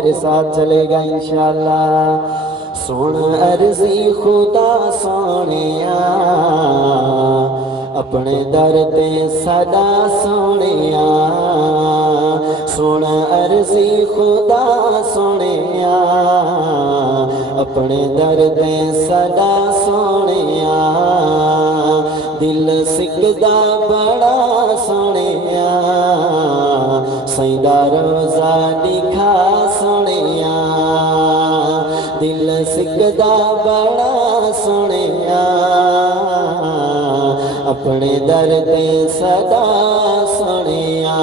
میرے ساتھ چلے گا انشاءاللہ۔ سن عرضی خدا سونیا اپنے در تے صدا سونیا، سن عرضی خدا سونیا اپنے در تے صدا سونیا، دل سکدا بڑا سونیا سیدہ روزہ دکھا سونیا، دل سکدا بڑا سونیا اپنے در تے صدا سونیا۔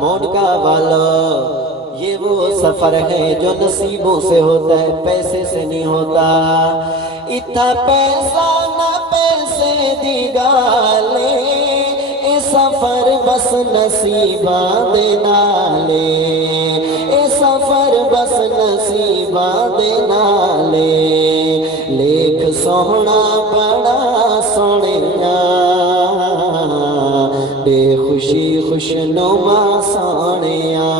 موڈکا والو یہ وہ سفر ہے جو نصیبوں سے ہوتا ہے، پیسے سے نہیں ہوتا۔ اتھا پیسہ نہ پیسے دی گالے، اے سفر بس نصیباں دے نالے، اے سفر بس نصیباں دے نالے، لیکھ سونا بڑا سونیا بے خوشی خوشنما سونیا،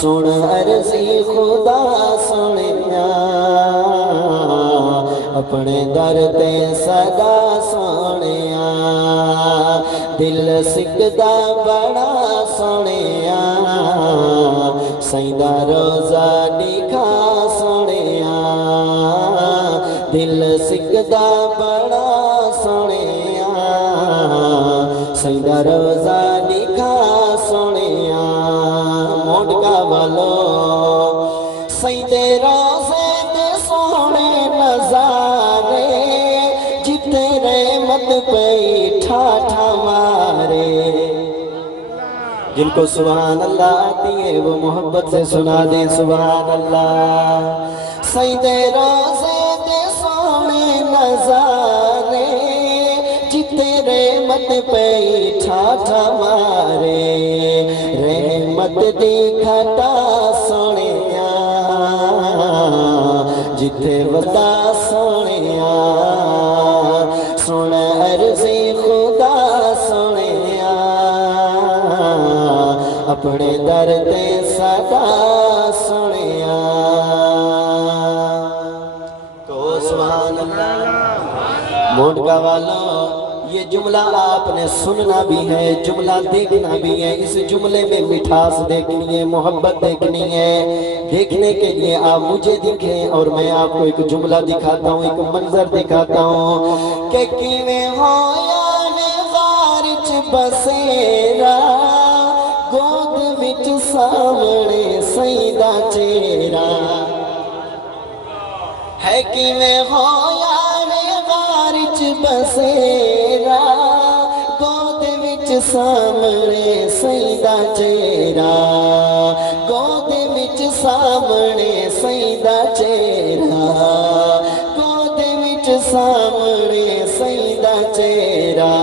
سن عرضی خدا سونیا اپنے در تے صدا سونیا، دل سکدا بڑا سونیا سیدہ روزہ دکھا سونیا، دل سکدا بڑا سونیا سیدہ روزہ دکھا سونیا۔ موڈکا والو سیدے روزے دے سونے نظارے، جتے رحمت پہ ٹھاٹھا مارے، جن کو سبحان اللہ آتی ہے وہ محبت سے سنا دیں سبحان اللہ۔ سیدے روزے دے سونے نظارے، جتے رحمت پہ ٹھاٹھا مارے، رحمت دی گھٹا سونیا جتے ودا سونیا، سن عرضی خدا سونیا اپنے در تے صدا سونیا۔ تو سبحان اللہ۔ موڈکا والو یہ جملہ آپ نے سننا بھی ہے، جملہ دیکھنا بھی ہے، اس جملے میں مٹھاس دیکھنی ہے، محبت دیکھنی ہے۔ دیکھنے کے لیے آپ مجھے دکھیں اور میں آپ کو ایک جملہ دکھاتا ہوں، ایک منظر دکھاتا ہوں کہ کیویں ہویا نے غارچ بسیرا، گود وچ سامنے سیدہ چہرہ ہے، کیویں ہویا نے غارچ بسیرا، گود وچ سامنے سیدہ چہرہ، گود وچ سامنے سیدہ چہرہ، گود وچ سامنے سیدہ چہرہ،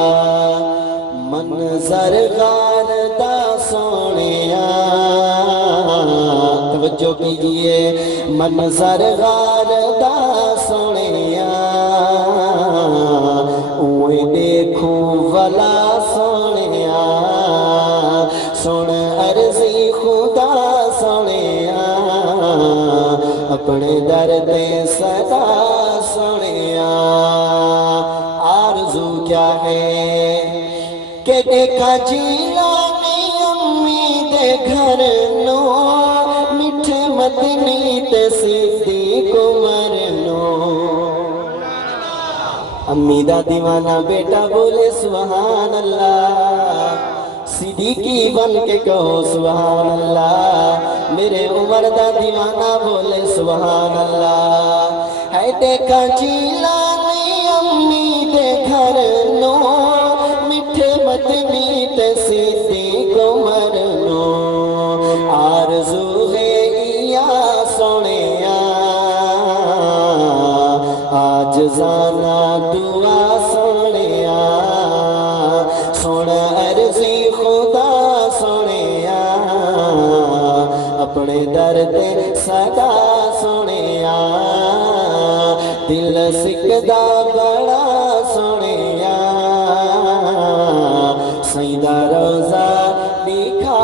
منظر غار دا سونیا، توجہ کیجئے، منظر غار دا سونیا، اوے دیکھوں والا سونیا، سن عرضی خدا سونیا اپنے در تے صدا سونیا۔ آرزو کیا ہے کہ دیکھا جیلانی امی دے گھر نو، میٹھے مدنی تے صدیق عمر نو، امی دا دیوانہ بیٹا بولے سبحان اللہ، صدیقی بن کے کہو سبحان اللہ، میرے عمر دا دیوانہ بولے سبحان اللہ۔ ہے دیکھا جیلانی امی دے گھر نو، میٹھے مدنی تے صدیق عمر نو، آرزو ہے یا سونیا آج زانا دعا سونیا، سن عرضی خدا سونیا اپنے در تے صدا سونیا، دل سکدا بڑا سونیا سیدہ روزہ دکھا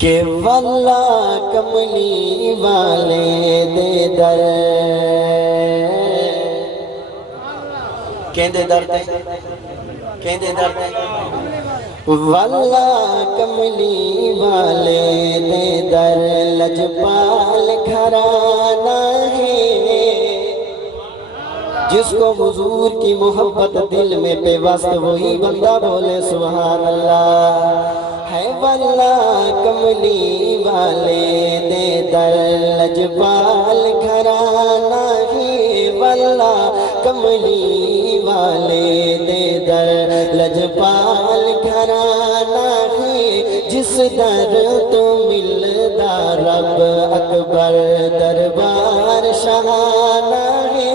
کہ واللہ کملی والے دے در کہندے در تے واللہ کملی والے دے در لجپال گھرانہ ہے، جس کو حضور کی محبت دل میں پیوست وہی بندہ بولے سبحان اللہ۔ ہے واللہ کملی والے دے در لجپال گھرانہ ہے، واللہ کملی والے دے در لجپال گھرانہ ہے، جس در تو ملدا رب اکبر دربار شاہانہ ہے۔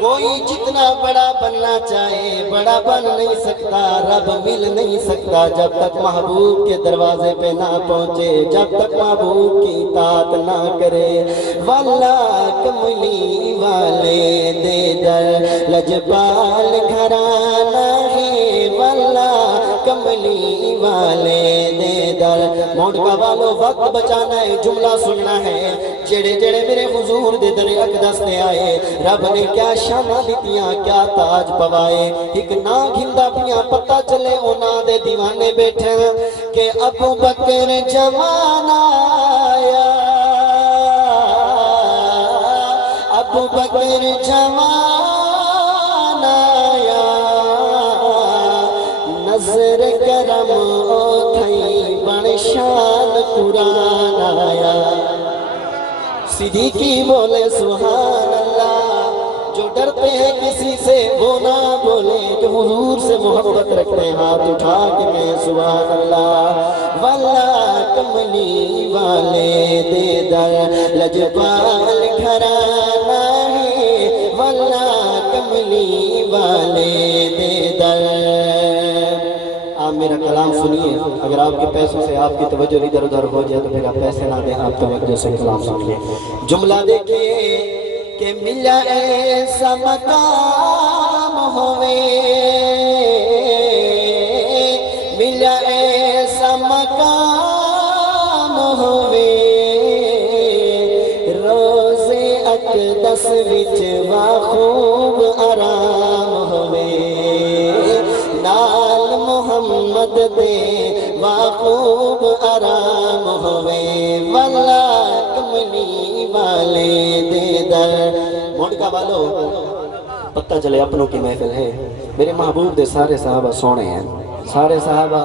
کوئی جتنا بڑا بننا چاہے بڑا بن نہیں سکتا، رب مل نہیں سکتا جب تک محبوب کے دروازے پہ نہ پہنچے، جب تک محبوب کی اطاعت نہ کرے۔ واللہ کملی والے دے در لجپال گھرانہ ہے، واللہ کملی والے دے در۔ موڑکا والو وقت بچانا ہے، جملہ سننا ہے۔ جڑے جڑے میرے حضور دے در اقدس نے آئے، رب نے کیا شانہ دیتیاں، کیا تاج پوائے۔ ایک نا گھندہ پیاں پتہ چلے اونا دے دیوانے بیٹھے کہ ابو بکر جوان آیا، ابو بکر جوان آیا، نظر کرم تھئی بن شان قرآن آیا۔ صدیقی بولے سبحان اللہ۔ جو ڈرتے ہیں کسی سے وہ نہ بولے، جو حضور سے محبت رکھتے ہیں ہاتھ اٹھا کے کہیں سبحان اللہ۔ واللہ کملی والے دے در لجپال گھرانہ ہے، واللہ کملی والے دے در۔ آپ میرا کلام سنیے، اگر آپ کے پیسوں سے آپ کی توجہ ادھر ادھر ہو جائے تو پھر آپ پیسے نہ دیں، آپ توجہ سے کلام سنیے۔ جملہ دیکھیے کہ ملا ایسا مقام ہوئے، ملا ایسا مقام ہوئے، روز اقدس وچ خوب آرام ہوئے، نال محمد دے خوب آرام ہوئے، واللہ کملی والے دے در۔ موڑکا والو پتہ چلے اپنوں کی محفل ہے، میرے محبوب دے سارے صحابہ سونے ہیں، سارے صحابہ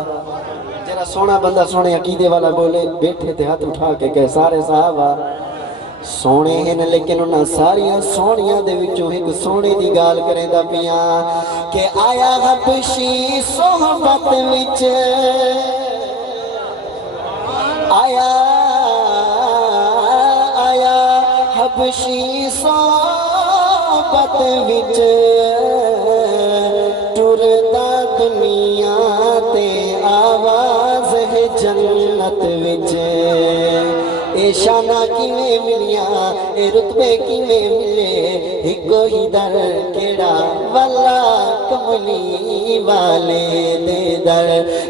جرا سونا بندہ سونے عقیدے والا بولے، بیٹھے تھے ہاتھ اٹھا کے کہے سارے صحابہ سونے ہیں، لیکن انہاں ساریاں سونیاں دے وچوں ایک سونے دی گال کریں دا پیاں کہ آیا حبشی صحبت وچ، آیا حبشی صحبت وچ، ٹردا دنیا تے آواز ہے جنت وچ۔ اے شانہ کیویں ملیاں، اے رتبے کیویں ملے، ہکو ہی در کیڑا، واللہ کملی والے دے در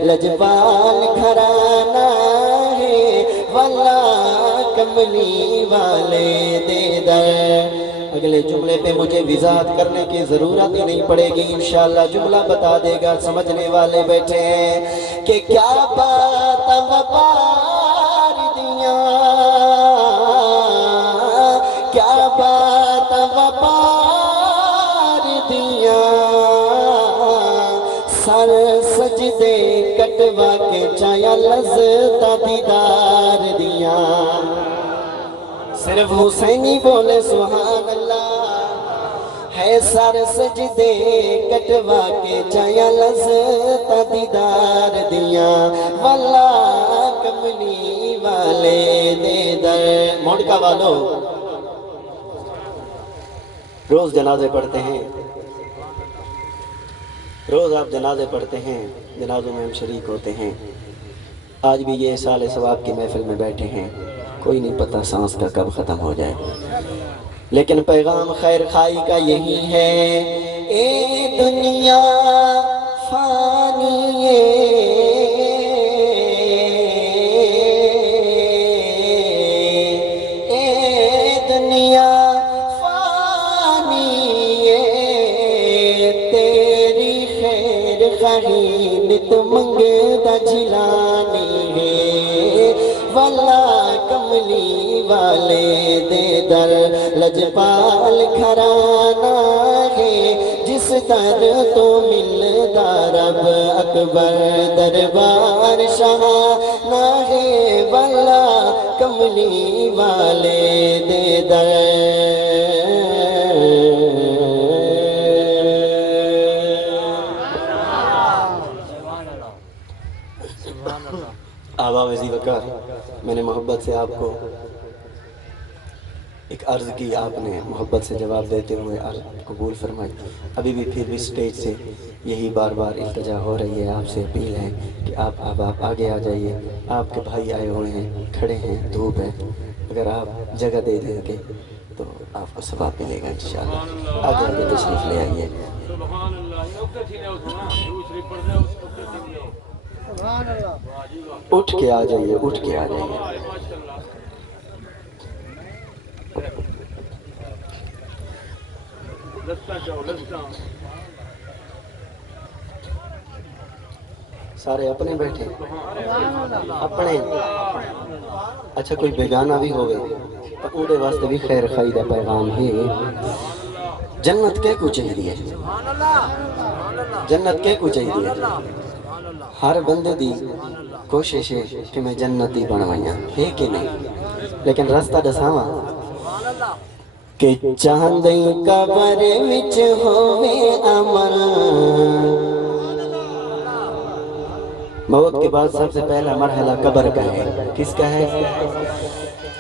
لجپال گھرانہ ہے، واللہ کملی والے دے در۔ اگلے جملے پہ مجھے وضاحت کرنے کی ضرورت ہی نہیں پڑے گی، انشاءاللہ جملہ بتا دے گا، سمجھنے والے بیٹھے ہیں کہ کیا بات وقار دیاں، کیا بات وقار دیاں، سر سجدے کٹوا کے چایا لذت دیدار دیاں۔ سر صرف حسینی بولے سبحان اللہ ہے سر سجدے کٹوا کے چایا لذتا دیدار دیاں واللہ کملی والے دے در موڑکا والو روز جنازے پڑھتے ہیں روز آپ جنازے پڑھتے ہیں جنازوں میں ہم شریک ہوتے ہیں آج بھی یہ سال ثواب کی محفل میں بیٹھے ہیں کوئی نہیں پتہ سانس کا کب ختم ہو جائے لیکن پیغام خیر خائی کا یہی ہے اے دنیا فانی اے دنیا فانی تیری خیر خائی نت منگتا جلانی ہے واللہ کملی والے دے در لجپال گھرانا ہے جس در تو ملدا رب اکبر دربار شاہانہ ہے واللہ کملی والے دے در آبا وزی وقار میں نے محبت سے آپ کو ایک عرض کی آپ نے محبت سے جواب دیتے ہوئے عرض قبول فرمائی ابھی بھی پھر بھی سٹیج سے یہی بار بار التجا ہو رہی ہے آپ سے اپیل ہے کہ آپ آگے آ جائیے آپ کے بھائی آئے ہوئے ہیں کھڑے ہیں دھوپ ہے اگر آپ جگہ دے دیں گے تو آپ کو ثواب ملے گا انشاءاللہ آگے آگے تشریف لے آئیے اٹھ کے آ جائیے اٹھ کے آ جائیے سارے اپنے بیٹھے اپنے اچھا کوئی بیگانہ بھی ہوئے تو اندے واسطے بھی خیر خائی دا پیغام ہے جنت کے کو چاہیے جنت کے کو چاہیے ہر بندے دی کوشش ہے کہ میں جنتی بنوائیاں ہے کہ نہیں لیکن راستہ دساواں کہ چاندی قبر وچ ہووے امن موت کے بعد سب سے پہلا مرحلہ قبر کا ہے کس کا ہے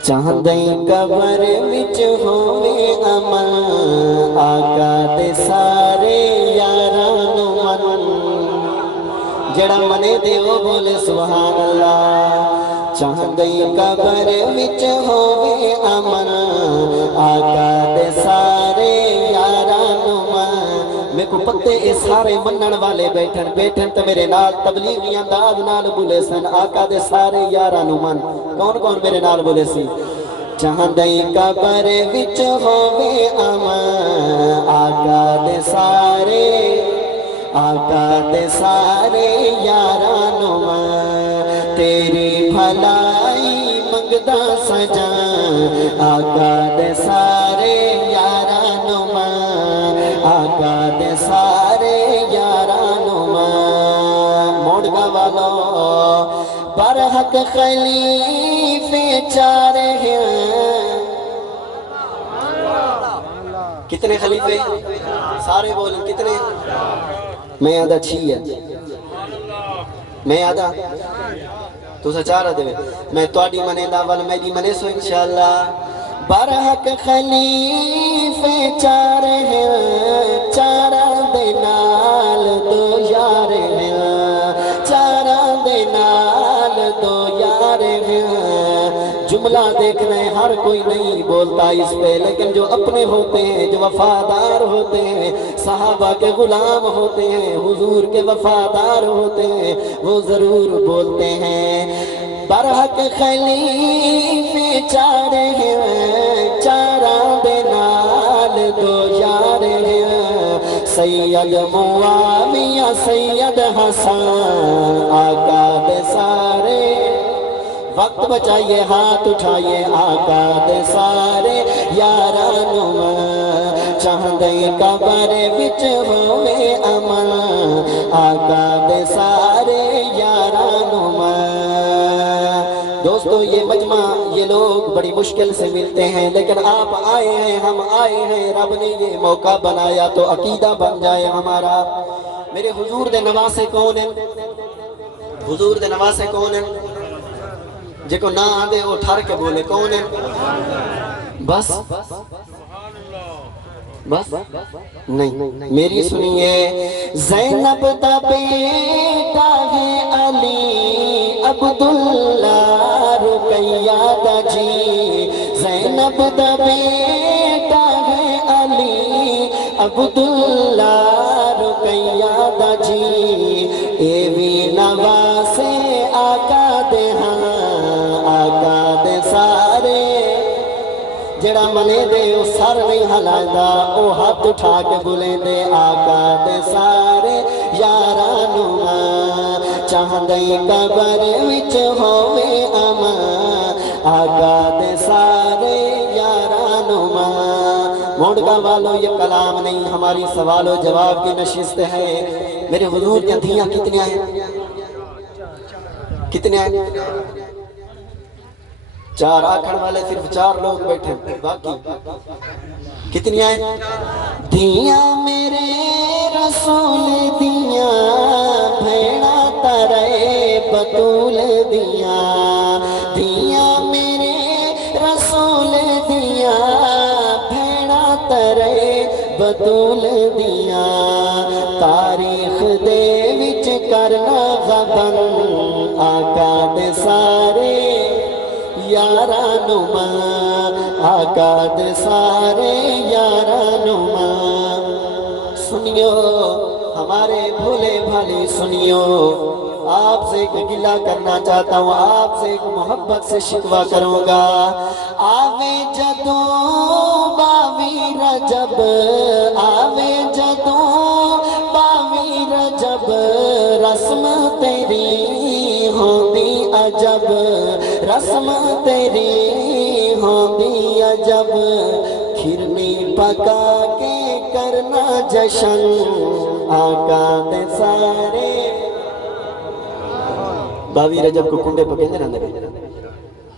چاندی قبر وچ ہووے امن آقا دے سارے یارانو من جڑا منے دے وہ بولے سبحان اللہ چاندی قبر وچ ہووے امن آقا دے سارے یارانو من میں کو پتے اے سارے منن والے بیٹھن تو میرے نال تبلیغی انداز نال بولے سن آقا دے سارے یارانو من کون کون میرے نال بولے سی چاندی قبر وچ ہووے امن آقا دے سارے یارانو میں تیری بھلائی منگدا سجا آقا دے سارے یارانو میں آقا دے سارے یارانو میں موڑگا والو برحق خلیفے چارے ہیں کتنے خلیفے سارے بولیں کتنے میں آدھا چھی ہے میں آدھا تو سچارہ دے میں توڑی منے داول میں دی منے سو انشاءاللہ برحق خلیفے چار ہیں چارہ دے نال دو یار ہیں چارہ دے نال دو یار ہیں جملہ دیکھنا ہے ہر کوئی نہیں بولتا اس پہ لیکن جو اپنے ہوتے ہیں جو وفادار ہوتے ہیں صحابہ کے غلام ہوتے ہیں حضور کے وفادار ہوتے ہیں وہ ضرور بولتے ہیں برحق خلیفے چار ہیں چارہ دے نال دو یار ہیں سید معاویہ سید حسن آقا دے سارے وقت بچائیے ہاتھ اٹھائیے آقا دے سارے یارانو میں چاندی قبر وچ ہووے امن آقا دے سارے یارانو میں دوستو یہ مجمع یہ لوگ لوگ بڑی مشکل سے ملتے ہیں، لیکن آپ آئے ہیں، ہم آئے ہیں، رب نے یہ موقع بنایا تو عقیدہ بن جائے ہمارا۔ میرے حضور دے نواسے کون ہیں؟ حضور دے نواسے کون ہیں؟ جے کو نہ آدھے وہ ٹھر کے بولے کون ہیں؟ بس بس نہیں، میری سنیے، زینب دا بیٹا ہے علی عبداللہ رقیہ دا جی، زینب دا بیٹا ہے علی عبداللہ رقیہ دا جی، اے وی نواسے آقا دے ہاں، آقا دے سارے، جڑا منے دے او سر نہیں ہلائے دا، او ہاتھ اٹھا کے بولیں دے آقا دے سارے یارانوں ماں، چاہدیں قبر وچ ہووے امان، آقا دے سارے یارانوں ماں۔ موڑگا والو یہ کلام نہیں، ہماری سوال و جواب کی نشست ہے۔ میرے حضور کی دھیاں کتنی ہیں؟ کتنے ہیں؟ چار، آکھڑ والے صرف 4 لوگ بیٹھے، باقی کتنی آئیں؟ دھیاں میرے رسول دیاں، بھیڑا ترے بطول دیاں، دھیاں میرے رسول دیاں، بھیڑا ترے بطول دیاں، تاریخ دے وچ کرنا غبن، آقا دے سارے یارانوں ماں، آقا دے سارے یارانوں ماں۔ سنیو ہمارے بھولے بھالے، سنیو آپ سے ایک گلہ کرنا چاہتا ہوں، آپ سے ایک محبت سے شکوہ کروں گا۔ آوے جدوں باوی رجب، آوے جدوں باوی رجب، رسم تیری ہوندی عجب، رسم تیری ہوندی عجب، کھرنی پکا کے کرنا جشن، آقا دے سارے۔ باوی رجب کو کنڈے پکیندے رہندے،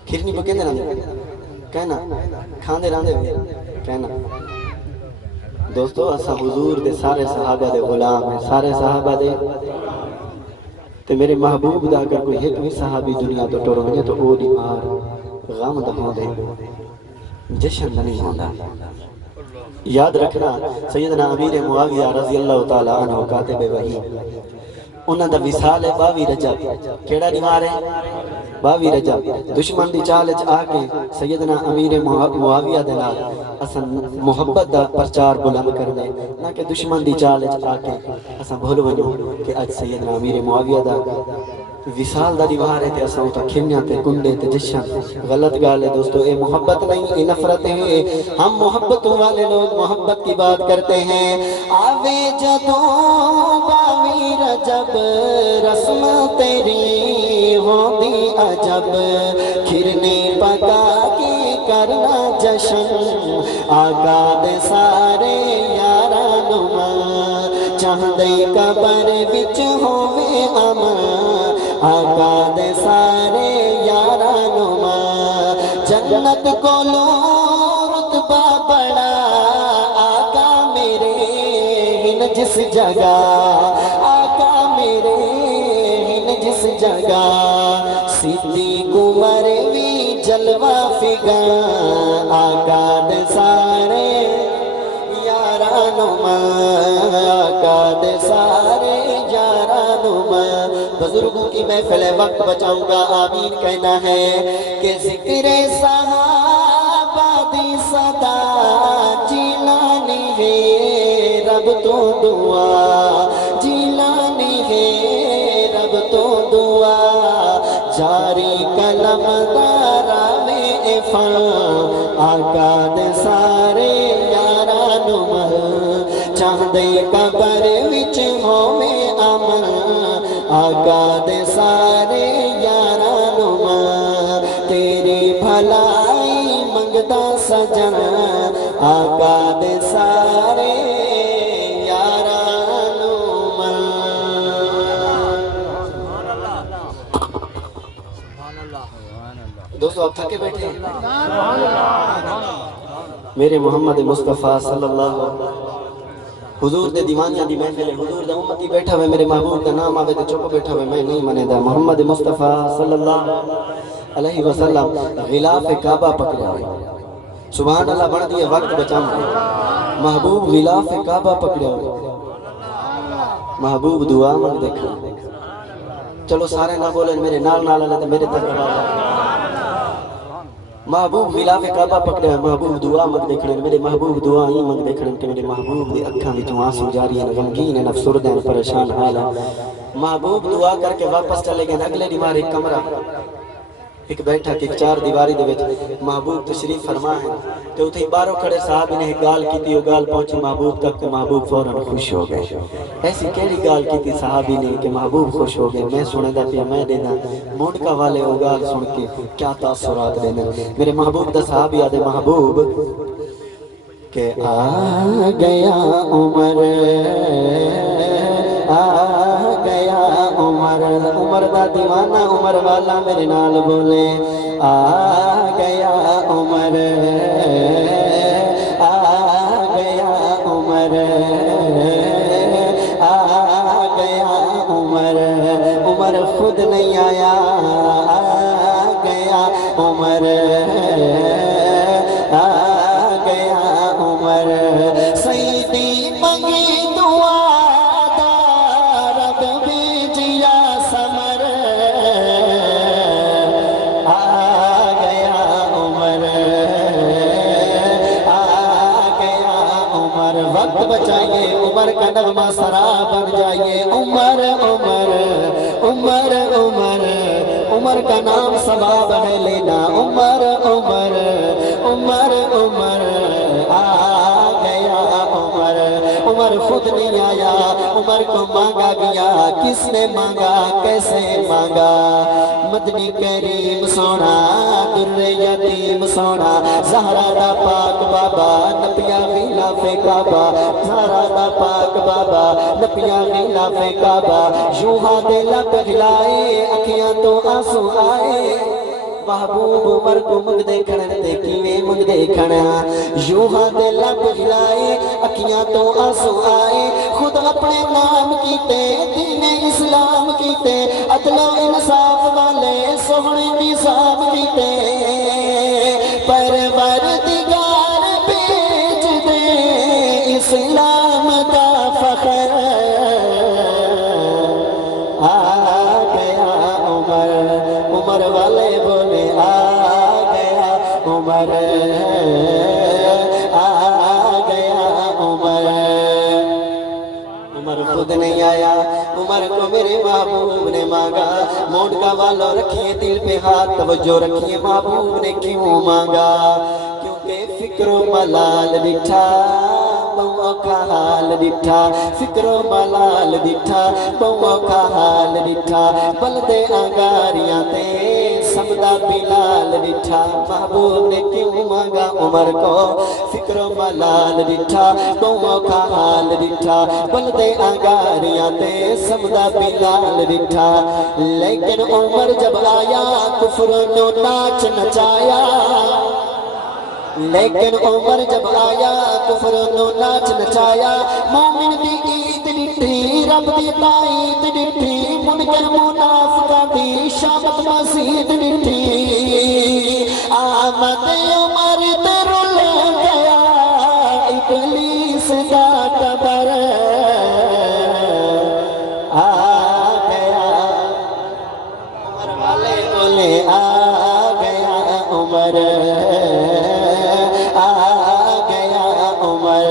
کھرنی پکیندے رہندے، کہنا کھاندے رہندے، کہنا۔ دوستو اسا حضور دے سارے صحابہ دے غلام ہیں، سارے صحابہ دے تے میرے محبوب دا اگر کوئی ایک بھی صحابی دنیا تو ٹور ونجے تو او دی مار غم دا ہوں دے، جشن دا نہیں ہوندا۔ یاد رکھنا سیدنا امیر معاویہ رضی اللہ تعالیٰ عنہ کاتب وحی، انہاں دا وصال ہے 22 رجب، کیڑا دیوار ہے 22 رجب، دشمن دی چالچ آکے سیدنا امیر معاویہ دے نال اساں محبت دا پرچار بلند کر دے، نہ کہ دشمن دی چالچ آکے اساں بھول ونجو کہ اج سیدنا امیر معاویہ دا وصال دا دیوار ہے تے اساں اتا کھنیاں تے کنڈے تے جشن، غلط گال ہے دوستو، اے محبت نہیں، اے نفرت ہے۔ ہم محبتوں والے لوگ محبت کی بات کرتے ہیں۔ آوے جدوں باوی رجب، رسم تیری ہوندی عجب، کھرنی پکا کے کرنا جشن، آقا دے سارے یارانوں ماں، چاہدے قبر وچ ہووے امان، آقا دے سارے یارانوں ماں، جنت کولو رتبہ بڑا، آقا میرے ہن جس جگہ، آقا میرے ہن جس جگہ، صدیق عمر وی جلوہ فگاں، آقا دے سارے یارانوں ماں، آقا دے سارے یارانوں ماں۔ بزرگوں کی محفل ہے، وقت بچاؤں گا، آمین کہنا ہے کہ ذکر صحابہ دی صدا جیلانی ہے رب تو دعا، جیلانی ہے رب تو دعا، جاری کلم دارا میں عفان، آقا دے سارے یارانوں ماں، چاہدے قبر وچ ہووے امن، آقا دے سارے یارانوں ماں، تیری بھلائی منگدا سجن، آقا دے سارے یارانوں ماں۔ دوستو آپ تھکے بیٹھے ہیں؟ میرے محمد مصطفیٰ صلی اللہ حضور دے دیوانیاں دی محفل ہے، حضور دے امتی بیٹھا ہوئے، میرے محبوب دا نام آوے تے چپ بیٹھا ہوئے، میں نہیں منے دا محمد مصطفیٰ صلی اللہ علیہ وسلم غلاف کعبہ پکڑا ہوئے، سبحان اللہ بڑھ دیئے وقت بچانا ہے، محبوب غلاف کعبہ پکڑا ہوئے، محبوب دعا مانگ دیکھا، چلو سارے نہ بولیں میرے نال نال اللہ تے میرے تک آواز، محبوب غلاف کعبہ پکڑے ہوئے، محبوب دعا مانگ دیکھنے، میرے محبوب دعا ہی مانگ دیکھنے کہ میرے محبوب دی اکھاں وچوں آنسو جاری ہیں، غمگین ہیں، افسردہ ہیں، پریشان حال ہیں، محبوب دعا کر کے واپس چلے گئے، اگلے دیوار ایک کمرہ ایک بیٹھا کہ چار دیواری دے وچ محبوب تشریف فرما ہے تے اتھے باروں کھڑے صحابی نے ایک گال کیتی، وہ گال پہنچی محبوب تک تے محبوب فوراً خوش ہو گئے، ایسی کیڑی گال کیتی صحابی نے کہ محبوب خوش ہو گئے، میں سنے دا پیا میں دینا مونڈکا والے وہ گال سن کے کیا تاثرات دینا، میرے محبوب دا صحابی آدھے محبوب کہ آ گیا عمر آ گیا عمر، عمر دا دیوانہ عمر والا میرے نال بولے آ گیا عمر آ گیا عمر آ گیا عمر، عمر خود نہیں آیا آ گیا عمر آ گیا عمر، سیدی منگی دعا بچائیے، عمر کا نغمہ سرا بن جائیے، عمر عمر عمر عمر عمر کا نام ثواب ہے لینا، عمر عمر عمر عمر آ گیا عمر، عمر خود نہیں آیا، عمر کو مانگا گیا، کس نے مانگا کیسے مانگا، مدنی کریم سونا در یتیم سونا، زہرا دا پاک بابا نپیا غلاف کعبہ، زہرا دا پاک بابا نپیا غلاف کعبہ، یوں ہاتھ لب ہلائے اکھیاں تو آنسو آئے، محبوب عمر کو منگ دیکھنا تے کیویں منگ دیکھنا، یوں ہاتھ لب ہلائے اکھیاں تو آنسو آئے، خود اپنے نام کیتے دین اسلام کیتے، عدل و انصاف والے سوہنے نظام کیتے، پروردگار بھیج دے اسلام دا فخر، آ گیا عمر، عمر والے بولے آ گیا عمر آ گیا عمر، عمر خود نہیں آیا، عمر کو میرے محبوب نے مانگا، مونڈکا والوں رکھیے دل پہ ہاتھ، توجہ رکھیے محبوب نے کیوں مانگا، کیونکہ فکر و ملال ڈٹھا بہو کا حال ڈٹھا، فکر و ملال ڈٹھا بہو کا حال ڈٹھا، بلدے انگاریاں تے سمدہ بلال ڈٹھا، محبوب نے کیوں مانگا عمر کو، فکر و ملال ڈٹھا بہو کا حال ڈٹھا، بلدے انگاریاں تے سمدہ بلال ڈٹھا، لیکن عمر جب آیا کفر نو ناچ نچایا، لیکن عمر جب آیا کفر نو ناچ نچایا، مومن دی عید ڈٹھی رب دی تائید ڈٹھی، منکر منافقہ دی شامت مزید ڈٹھی، آمد عمر تے رول گیا ابلیس دا ٹبر، آ گیا عمر والے بولے آ گیا عمر آ گیا عمر،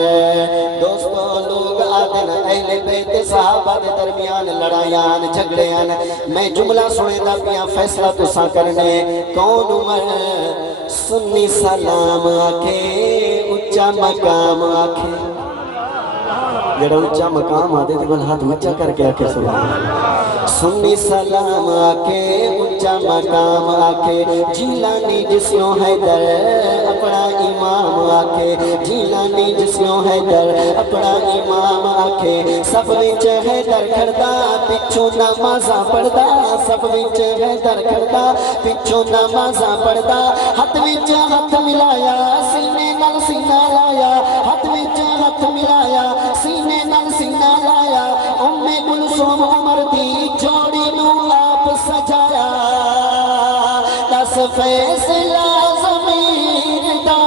دوستو لوگ آتے نا اہل بیت صحابہ دے درمیان لڑائیاں جھگڑیاں، میں جملہ سنے دا پیا فیصلہ تسا کرنے، کون عمر سنی سلام آکھے اچھا مقام آکھے، جڑا اچھا مقام آدھے تھے بل ہاتھ اچھا کر کے آکھے سبحان اللہ، سنی سلام آکے اونچا مقام آکے جیلانی جسوں حیدر اپنا امام آکے جیلانی جسوں حیدر اپنا امام آکے سب وچ حیدر کھڑدا پچھوں نمازاں پڑھدا سب وچ حیدر کھڑدا پچھوں نمازاں پڑھدا ہاتھ وچ ہاتھ ملایا سینے نال سینہ لایا ہاتھ وچ ہاتھ ملایا سینے نال سینہ لایا کلثوم عمر دی جوڑی نو آپ سجایا دس فیصلہ ضمیر دا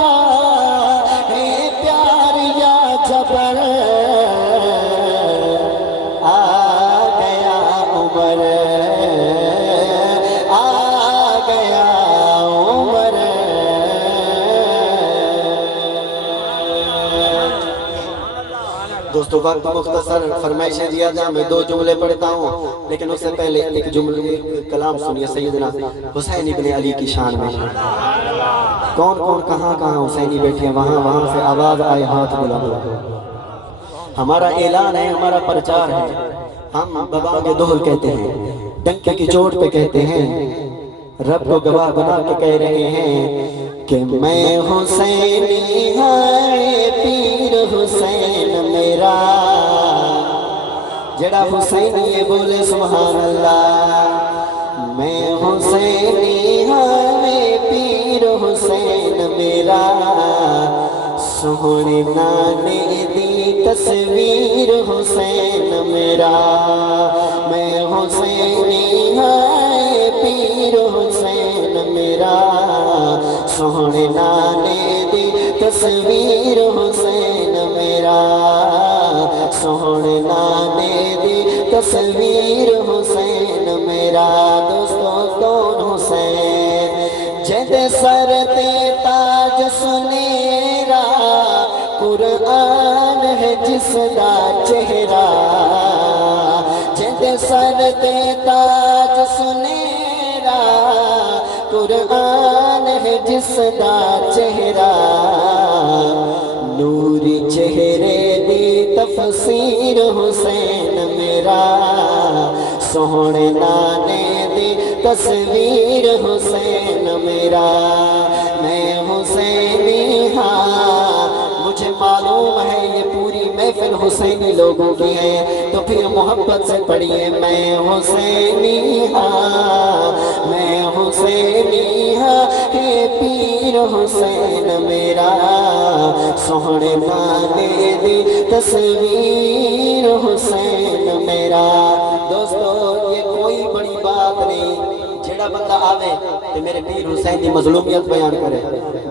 اے پیار یا جبر آ گیا عمر آ گیا عمر دوستو وقت مختصر فرمائشیں دیا جا میں دو جملے پڑھتا ہوں لیکن اس سے پہلے ایک جملے کلام سنیے سیدنا حسین ابن علی کی شان میں کون کون کہاں کہاں حسینی بیٹھے ہیں وہاں سے آواز آئے ہاتھ بلا ہمارا اعلان ہے ہمارا پرچار ہے ہم ببانگ دہل کہتے ہیں ڈنکے کی چوٹ پہ کہتے ہیں رب کو گواہ بنا کے کہہ رہے ہیں کہ میں حسینی ہائے پیر حسین میرا جڑا حسینی ہے بولے سبحان اللہ میں حسینی ہائے پیر حسین میرا سونے نانے دی تصویر حسین میرا میں حسینی ہائے پیر حسین میرا سونے نانے دی تصویر حسین میرا سونے نانے دی تصویر حسین میرا دوستو کون حسین جد سر تے تاج سنیرا قرآن ہے جس دا چہرہ جد سر تے تاج سنیرا قرآن ہے جس دا چہرہ نوری چہرے دی تفسیر حسین میرا سونے نانے دی تصویر حسین میرا میں حسینی ہاں مجھے معلوم ہے یہ پوری محفل حسینی لوگوں کی ہے تو پھر محبت سے پڑھیے میں حسینی ہاں میں حسینی ہاں ہے پیر حسین میرا سونے نانے دی تصویر حسین میرا دوستو یہ کوئی بڑی بات نہیں جڑا بندہ آوے تو میرے پیر حسین دی مظلومیت بیان کرے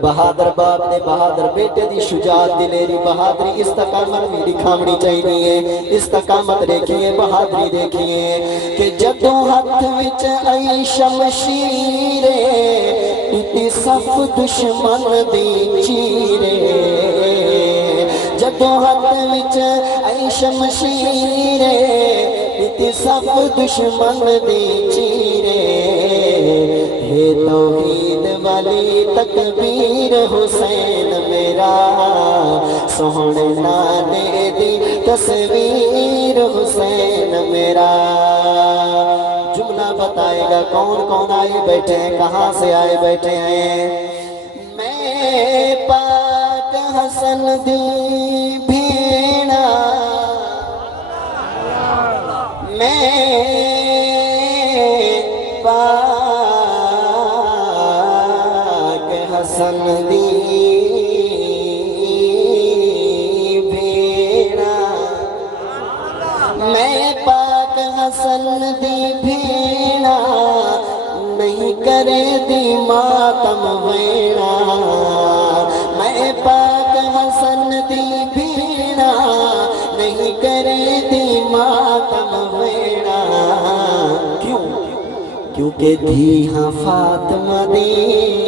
بہادر باپ نے بہادر بیٹے دی شجاعت دلیری بہادری استقامت بھی دکھاونی چاہیے استقامت دیکھیے بہادری دیکھیے کہ جدوں ہاتھ وچ آئی شمشیرے اتی صف دشمن دی چیرے جدوں ہاتھ وچ آئی شمشیرے اتی صف دشمن دی چیرے ہے توحید والی تکبیر حسین میرا سونے نانے دی تصویر حسین میرا جملہ بتائے گا کون کون آئے بیٹھے ہیں کہاں سے آئے بیٹھے ہیں میں پاک حسن دی بھیڑا میں پاک حسن دی بھیڑا میں پاک حسن دی بھیڑا نہیں کرے دی ماتم ویڑا میں پاک حسن دی بھیڑا نہیں کرے دی ماتم ویڑا کیونکہ دی ہاں فاطمہ دی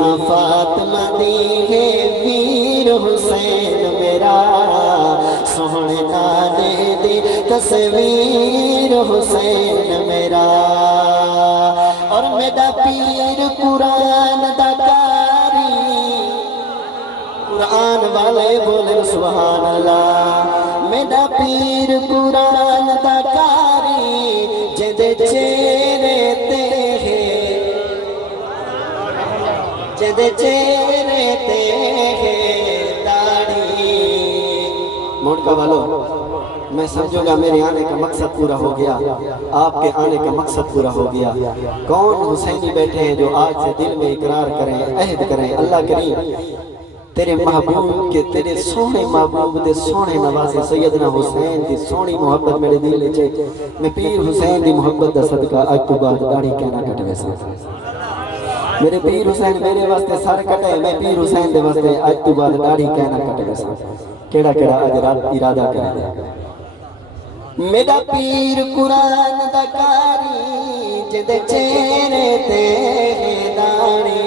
ہاں فاطمہ دی ہے ویر حسین میرا سونے نانے دی تصویر حسین میرا اور میرا پیر قرآن دا کاری قرآن والے بولے سبحان اللہ میرا پیر قرآن دا کاری جدے چہرے تے داڑھی موڑکا والو میں سمجھوں گا میرے آنے کا مقصد پورا ہو گیا، آپ کے آنے کا مقصد پورا ہو گیا۔ کون حسینی بیٹھے ہیں جو آج سے دل میں اقرار کریں، عہد کریں، اللہ کریم تیرے محبوب کے، تیرے سونے محبوب دے سونے نوازے سیدنا حسین دی سونی محبت میرے دل لے چھے۔ میں پیر حسین دی محبت دا صدقہ اج تو بعد داڑھی کہنا کٹوے سا۔ میرے پیر حسین میرے واسطے سر کٹے، میں پیر حسین دے واسطے اج تو بعد داڑھی کہنا کٹوے سا۔ کیڑا کیڑا اج رات ارادہ کرے دے۔ میرا پیر قرآن دا کاری جدے چہرے تے داڑھی،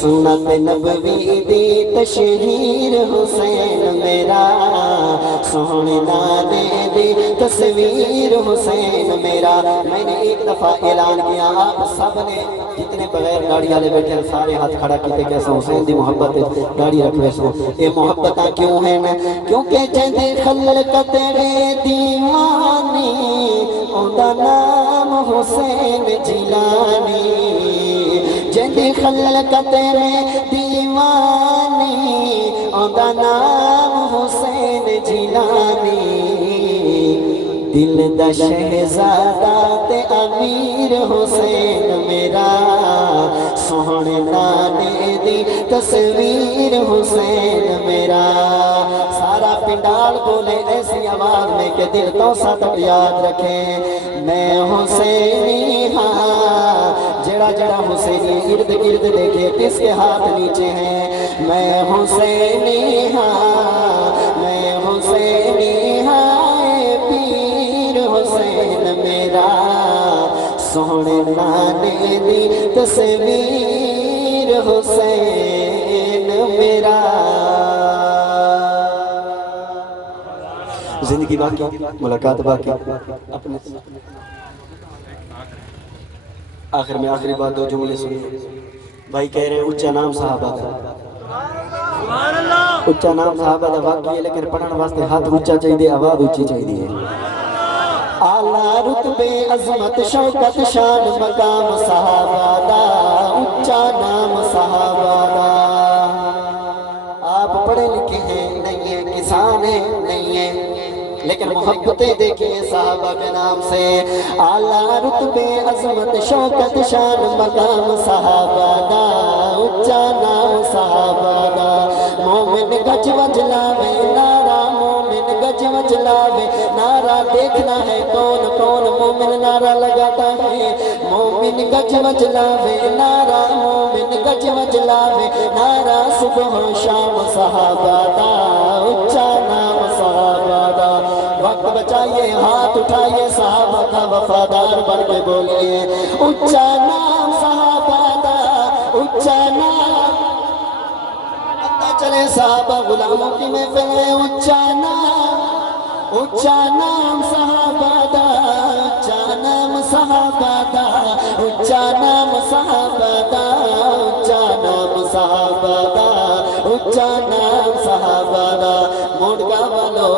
سنت نبوی دی تشہیر حسین میرا، سونے نانے دی تصویر حسین میرا۔ میں نے ایک دفعہ اعلان کیا، آپ سب نے جتنے بغیر داڑھی والے بیٹھے ہیں سارے ہاتھ کھڑا کیتے کیسا حسین دی محبت داڑھی رکھوے سو۔ اے محبتاں کیوں ہیں کیونکہ جندے خلقت وے دیوانی، اوندا نام حسین جیلانی، جندے خلقت میں دیوانی، اوندا نام حسین جیلانی، دل دا شہزادہ تے امیر حسین میرا، سونے نانے دی تصویر حسین میرا۔ سارا پنڈال بولے ایسی آواز میں کہ دل تو ساتھ یاد رکھیں، میں حسینی ہاں، جڑا جڑا حسینی ارد گرد دیکھے کس کے ہاتھ نیچے ہیں، میں حسینی ہاں، میں حسینی ہاں، اے پیر حسین میرا، سونے نانے دی تصویر حسین میرا۔ زندگی باقی، ملاقات باقی، اپنے آخر میں آخری بات دو جملے سنیے۔ بھائی کہہ رہے ہیں اچھا نام صحابہ دا، اچھا نام صحابہ دا واقعی ہے، لیکن پڑھن واسطے ہاتھ اچھا چاہیے، آواز اچھی چاہیے۔ اعلیٰ رتبے عظمت شوکت شان مقام صحابہ دا، اچھا نام صحابہ دا۔ آپ پڑھے لکھے ہیں نہیں ہیں، کسان ہیں نہیں ہیں، لیکن محبتیں دیکھیں صحابہ کے نام سے۔ اعلیٰ رتبے عظمت شوکت شان مقام صحابہ دا، اچھا نام صحابہ دا۔ مومن گج وجلاوے نعرہ، مومن گج وجلاوے نعرہ، دیکھنا ہے کون کون مومن نعرہ لگاتا ہے۔ مومن گج وجلاوے نعرہ، مومن گج وجلاوے نعرہ، صبح و شام صحابہ دا، اچھا نام صحابہ دا۔ وقت بچائیے، ہاتھ اٹھائیے، صحابہ کا وفادار بن کے بولیے، اچھا نام صحابہ دا، اچھا نام۔ پتہ چلے صحابہ غلاموں کی محفل ہے، اچھا نام، اچھا نام صحابہ دا، اچھا نام صحابہ دا، اچھا نام صحابہ دا، اچھا نام صحابہ دا، اچھا نام صحابہ دا۔ موڑگا والو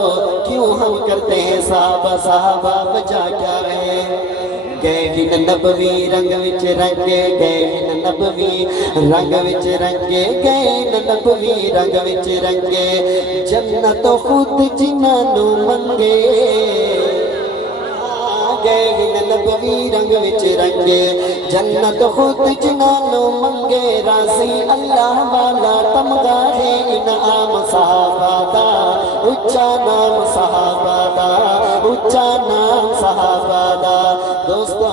کیوں ہم کرتے ہیں صحابہ صحابہ، وجہ کیا ہے؟ گئے ہن نبوی رنگ وچ رنگے، گئے ہن نبوی رنگ وچ رنگے، گئے ہن نبوی رنگ وچ رنگے، جنت خود جنہاں نو منگے، گئے ہن نبوی رنگ وچ رنگے، جنت خود جنہاں نو منگے، راضی اللہ والا تمغہ ہے انعام صحابہ دا، اچھا نام صحابہ دا، اچھا نام صحابہ دا۔ دوستو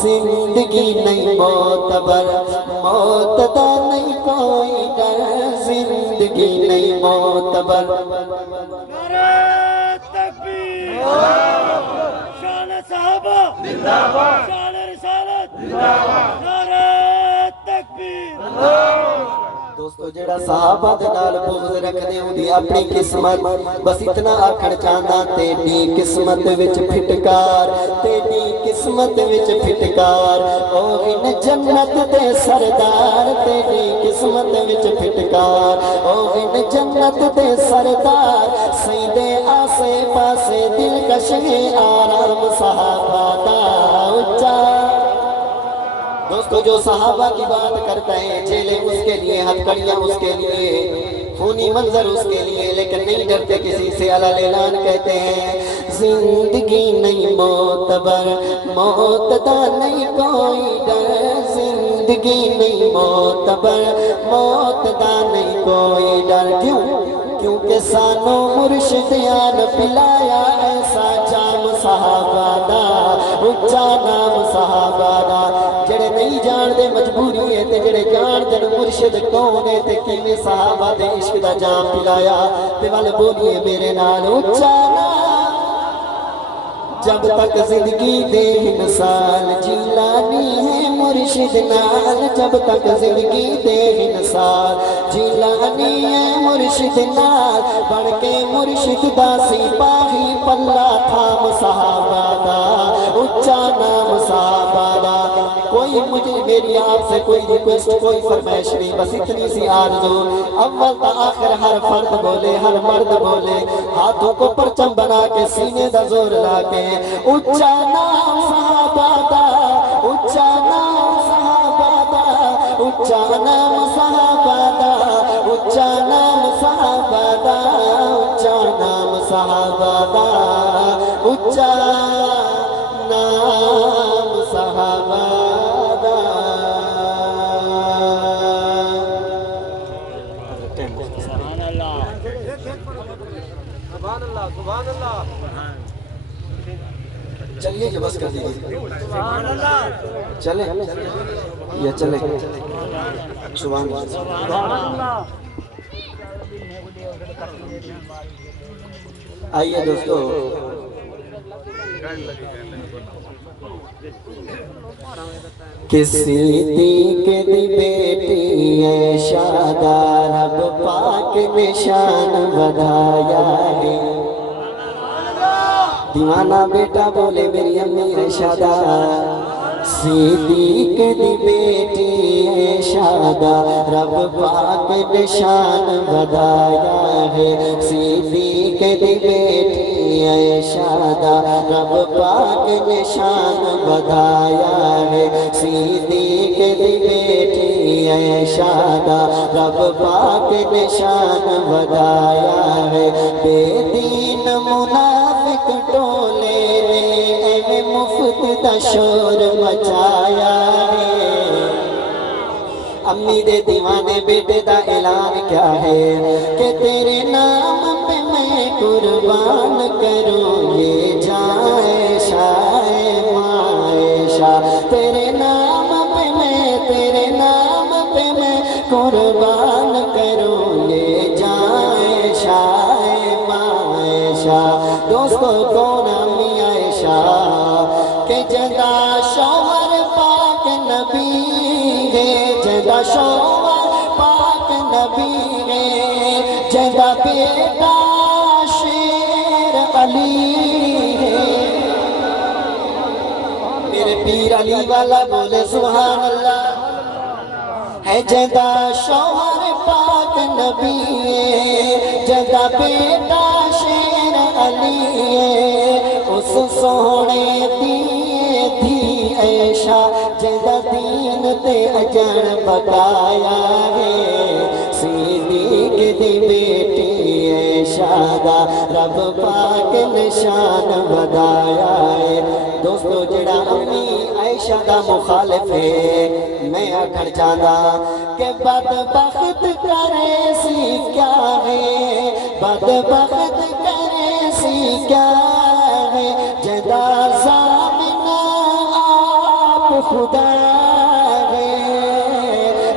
زندگی نہیں معتبر، موت دا نہیں کوئی ڈر، زندگی نہیں معتبر۔ نعرہ تکبیر، شان صحابہ زندہ باد، شان رسالت زندہ باد، نعرہ تکبیر۔ دوستو جیڑا صحابہ دے نال بغض رکھنے ہوں دی اپنی قسمت، بس اتنا آکھڑ چاہنا تیری قسمت وچ پھٹکار، تیری قسمت وچ پھٹکار، او ان جنت دے سردار، تیری قسمت وچ پھٹکار، او ان جنت دے سردار، سیدے آسے پاسے دلکش آرام صحابہ دا، اچھا۔ دوستو جو صحابہ کی بات کرتا ہے جیلیں اس کے لیے، ہتھکڑیاں اس کے لیے، خونی منظر اس کے لیے، لیکن نہیں ڈرتے کسی سے۔ علل اعلان کہتے ہیں زندگی نہیں معتبر، موت دا نہیں کوئی ڈر، زندگی نہیں معتبر، موت دا نہیں کوئی ڈر۔ کیوں؟ کیونکہ سانو مرشدیان پلایا ایسا جام صحابہ دا، اچھا نام صحابہ دا۔ جڑے نہیں جان دے مجبوری ہے تے جڑے جان دے مرشد کون ہے تے کیویں صحابہ دے عشق دا جام پلایا۔ تے والے بولیے میرے نال اچھا نام، جب تک زندگی دے انسان جیلانی ہے مرشد نال، جب تک زندگی دے انسان جیلانی ہے مرشد نال، بڑھ کے مرشد دا سپاہی پلہ تھام صحابہ دا، اچھا نام صحابہ دا۔ کوئی مجھے میری آپ سے کوئی ریکویسٹ کوئی فرمائش نہیں، بس اتنی سی آرزو، اول تا آخر ہر فرد بولے، ہر مرد بولے، ہاتھوں کو پرچم بنا کے سینے دا زور لا کے اچھا نام صحابہ دا، اچھا نام صحابہ دا، اچھا نام صحابہ دا، اچھا نام صحابہ دا، اچھا نام صحابہ دا، اچھا نام صحابہ دا۔ سبحان اللہ، سبحان اللہ، سبحان اللہ۔ چلیے جو بس کر دیجیے، سبحان اللہ، چلے یا چلے سبحان اللہ۔ سبحان اللہ۔ آئیے دوستو، کسی صدیق دی بیٹی ہے شادہ، رب پاک نے شان بڑھایا ہے۔ دیوانہ بیٹا بولے میری امی ہے شادہ، صدیق دی بیٹی ہے شادہ، رب پاک نے شان بڑھایا ہے۔ صدیق دی بیٹی ہے شادہ، رب پاک نے شان بڑھایا ہے۔ صدیق دی بیٹی ہے شادہ، رب پاک نے شان بڑھایا ہے۔ بے دین منافق ٹولے نے ایویں مفت دا شور مچایا ہے۔ امی دے دیوانے بیٹے دا اعلان کیا ہے کہ تیرے نام پہ میں قربان کروں یہ جائے شائے معائشہ، تیرے نام پہ میں، تیرے نام پہ میں قربان کروں یہ جائے شائے معائشہ۔ دوستو کون امی عائشہ کہ جدا شوہر پاک نبی ہے، جدا شوہر پاک نبی ہے، جدا بیٹا شیر علی ہے۔ میرے پیر علی والا بولے سبحان اللہ۔ ہے جدا شوہر پاک نبی ہے، جدا بیٹا شیر علی ہے، اس سونے دیے تھی عائشہ، جدا دین تے اجڑ بکایا ہے۔ صدیق دی بیٹی ہے شادہ، رب پاک نے شان بڑھایا ہے۔ دوستو جڑا امی عائشہ دا مخالف ہے، میں آکھن چاہتا کہ بدبخت کرے سی کیا ہے، بدبخت کرے سی کیا ہے، جدا ضامن آپ خدا ہے،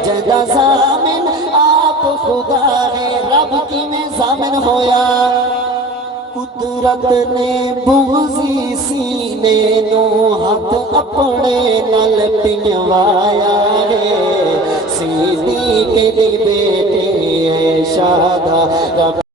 جدا ضامن آپ خدا ہے۔ رب کی میں ضامن ہویا، قدرت نے بغضی سینے نو ہاتھ اپنے نل پنوایا ہے۔ صدیق دی بیٹی ہے شادہ، رب